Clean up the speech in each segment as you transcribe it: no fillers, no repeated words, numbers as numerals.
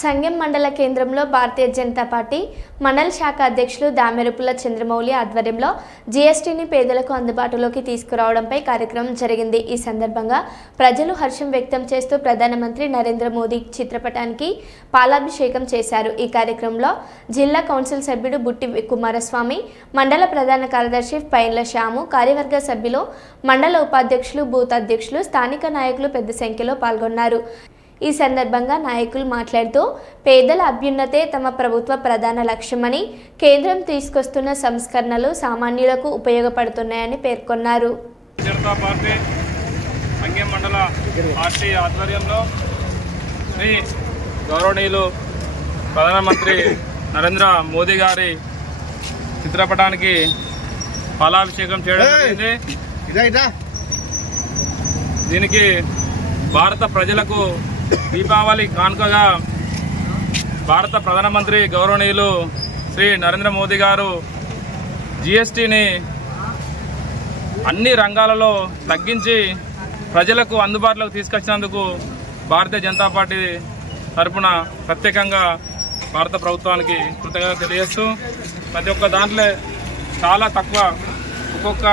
సంగెం మండల కేంద్రంలో భారతీయ జనతా పార్టీ మండల శాఖ అధ్యక్షులు దామెరుపుల చంద్రమౌళి ఆధ్వర్యంలో జీఎస్టీని పేదలకు అందుబాటులోకి తీసుకురావడంపై కార్యక్రమం జరిగింది। ఈ సందర్భంగా ప్రజలు హర్షం వ్యక్తం చేస్తూ ప్రధానమంత్రి నరేంద్ర మోదీ చిత్రపటానికి పాలాభిషేకం చేశారు। ఈ కార్యక్రమంలో జిల్లా కౌన్సిల్ సభ్యుడు బుట్టి కుమారస్వామి, మండల ప్రధాన కార్యదర్శి పైన్ల శ్యాము, కార్యవర్గ సభ్యులు, మండల ఉపాధ్యక్షులు, బూత్ అధ్యక్షులు, స్థానిక నాయకులు పెద్ద సంఖ్యలో పాల్గొన్నారు। ఈ సందర్భంగా నాయకులు మాట్లాడుతూ పేదల అభ్యున్నతే తమ ప్రభుత్వ ప్రధాన లక్ష్యమని, కేంద్రం తీసుకొస్తున్న సంస్కరణలు సామాన్యులకు ఉపయోగపడుతున్నాయని పేర్కొన్నారు। జనతా పార్టీ సంగెం మండల పార్టీ ఆధ్వర్యంలో శ్రీ గౌరవనీయులు ప్రధానమంత్రి నరేంద్ర మోదీ గారి చిత్రపటానికి పాలాభిషేకం చేయడం జరిగింది। దీనికి భారత ప్రజలకు దీపావళి కానుకగా భారత ప్రధానమంత్రి గౌరవనీయులు శ్రీ నరేంద్ర మోదీ గారు జీఎస్టీని అన్ని రంగాలలో తగ్గించి ప్రజలకు అందుబాటులోకి తీసుకొచ్చినందుకు భారతీయ జనతా పార్టీ తరఫున ప్రత్యేకంగా భారత ప్రభుత్వానికి కృతజ్ఞతలు తెలియజేస్తూ, ప్రతి ఒక్క దాంట్లో చాలా తక్కువ, ఒక్కొక్క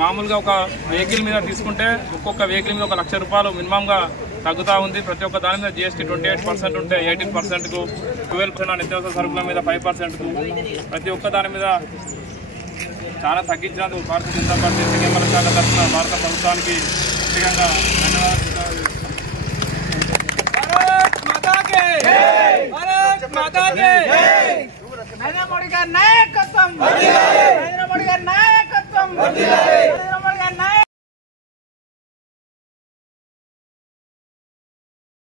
మామూలుగా ఒక వెహికల్ మీద తీసుకుంటే ఒక్కొక్క వెహికల్ మీద 1 లక్ష రూపాయలు మినిమంగా తగ్గుతూ ఉంది। ప్రతి ఒక్క దాని మీద జీఎస్టీ 28% ఉంటే 18%కు, 12% నిత్యావసర సరుకుల మీద 5%కు, ప్రతి ఒక్క దాని మీద చాలా తగ్గించినందుకు భారతీయ జనతా పార్టీ సంగెం మండల శాఖ తరఫున భారత ప్రభుత్వానికి ప్రత్యేకంగా ధన్యవాదాలు।